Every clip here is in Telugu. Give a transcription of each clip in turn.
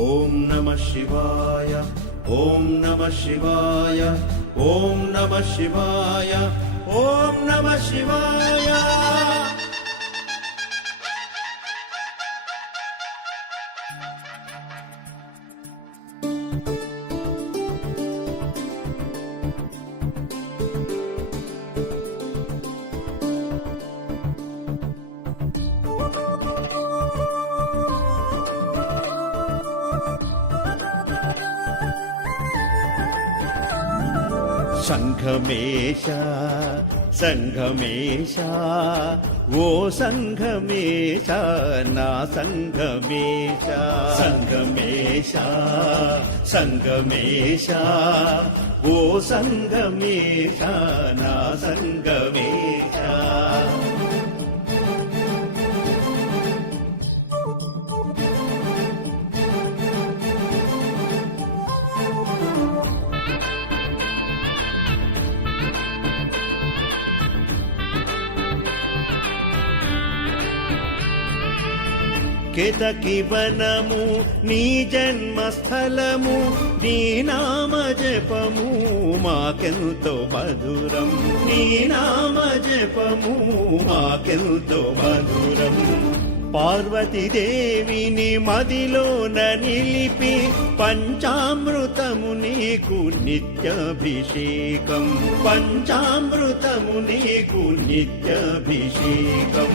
ఓం నమః శివాయ, ఓం నమః శివాయ, ఓం నమః శివాయ, ఓం నమః శివాయ. సంఘమేశ సంఘమేశ ఓ సంఘమేశ నా సంఘమేశ. సంఘమేశ సంఘమేశ ఓ సంఘమేశ నా సంఘమేశ. కేతకి వనము నీ జన్మస్థలము, నీ నామ జపము మాకెంతో మధురం. నీ నామ జపము మాకెంతో మధురం. పార్వతీదేవిని మదిలోన నిలిపి పంచామృతము నీకు నిత్యాభిషేకం. పంచామృతము నీకు నిత్యాభిషేకం.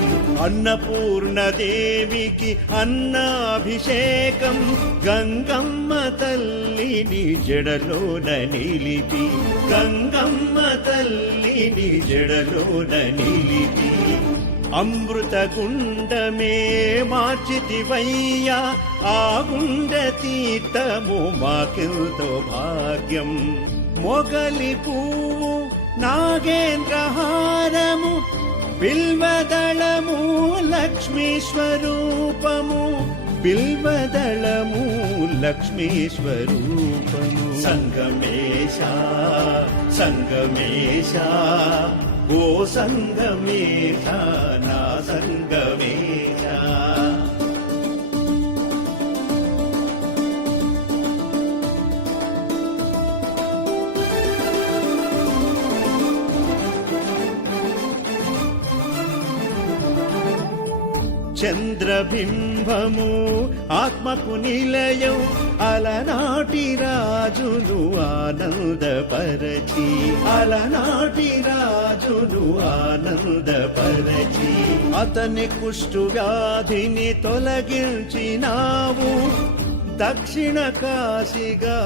అన్నపూర్ణదేవికి అన్నాభిషేకం. గంగమ్మ తల్లిని జడలోన నిలిపి, గంగమ్మ తల్లిని జడలోన నిలిపి అమృత గుండమే మార్చితివయ్యా. ఆ గుండ తీర్థము మాకెంతో భాగ్యం. మొగలి పువ్వు నాగేంద్రహారము, బిల్వదళము లక్ష్మీ స్వరూపము. బిల్వదళము లక్ష్మీ స్వరూపము. సంగమేశ సంగమేశ ఓ సంగమేశ నా సంగమేశ. చంద్రబింబము ఆత్మకు నిలయం, అలనాటి రాజును ఆనందపరచి, అలనాటి రాజును ఆనందపరచి. అతని కుష్టు వ్యాధిని తొలగించినావు. దక్షిణ కాశీగా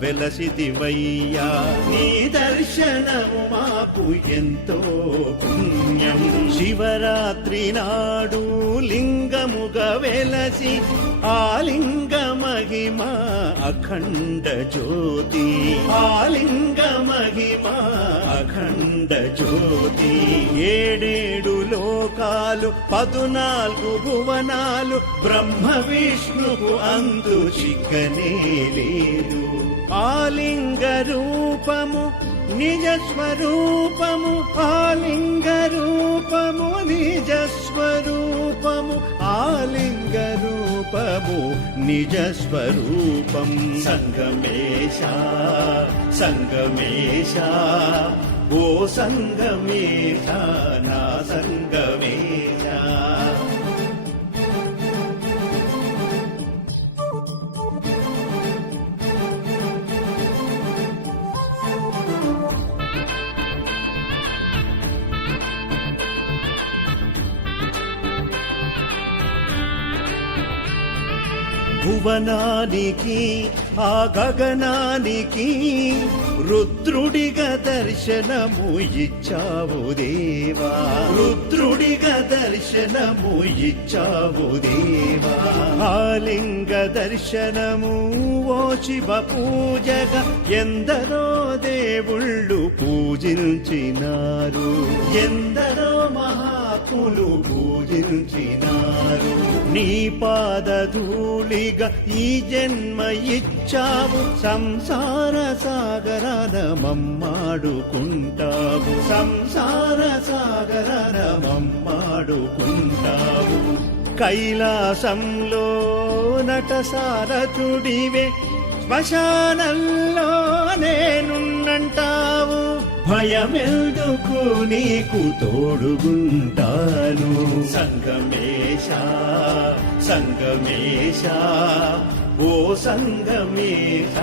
వెలసితివయ్యా. నీ దర్శనము మాకు ఎంతో పుణ్యం. శివరాత్రి నాడు లింగముగా వెలసి, ఆ లింగ మహిమ అఖండ జ్యోతి. ఆ లింగ మహిమ అఖండ జ్యోతి. 7 లోకాలు 14 భువనాలు బ్రహ్మ విష్ణువు అందు చిక్కనే లేదు. ఆలింగ రూపము నిజ స్వరూపము. ఆలింగ రూపము నిజ స్వరూపము. ఆలింగ రూపము నిజ స్వరూపం. సంగమేశ సంగమేశ ఓ సంగమేశ నా సంగమేశ. భువనానికి ఆ గగనానికి రుద్రుడిగా దర్శనము ఇచ్చావు దేవా. రుద్రుడిగా దర్శనము ఇచ్చావు దేవా. ఆలింగ దర్శనము ఓ శివ పూజగా ఎందరో దేవుళ్ళు పూజించినారు. ఎందరో మహాత్ములు పూజించినారు. నీ పాదధూళిగా ఈ జన్మ ఇచ్చావు. సంసార సాగరాన మమ్మాడుకుంటావు. సంసార సాగరాన మమ్మాడుకుంటావు. కైలాసంలో నటసారథుడివే శ్మశానంలో నేనున్నంటావు భయమెందుకు నీకు తోడుగుంటాను సంగమేశ సంగమేశ ఓ సంగమేశ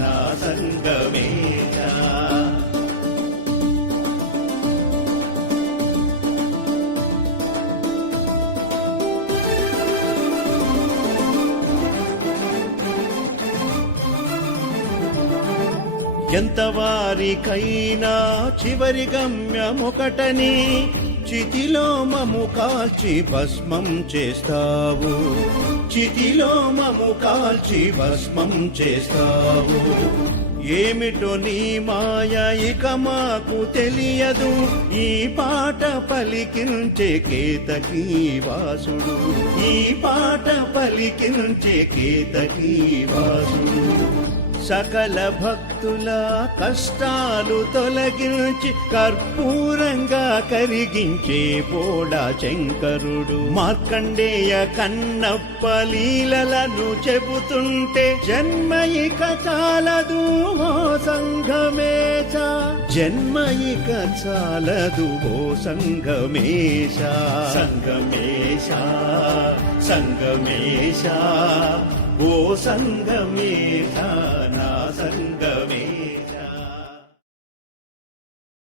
నా సంగమేశ ఎంత వారికైనా చివరి గమ్యమొకటని చితిలో మము కాల్చి భస్మం చేస్తావు చితిలో మము కాల్చి భస్మం చేస్తావు ఏమిటో నీ మాయ ఇక మాకు తెలియదు ఈ పాట పలికించే కేతకీ వాసుడు ఈ పాట పలికించే కేతకీ వాసుడు సకల భక్తుల కష్టాలు తొలగించి కర్పూరంగా కరిగించే పోడా శంకరుడు మార్కండేయ కన్నప్ప లీలలను చెబుతుంటే జన్మ ఇక చాలదు ఓ సంఘమేశ జన్మ ఇక చాలదు ఓ సంఘమేశ సంఘమేశ సంఘమేశ ఓ సంగమేశ నా సంగమే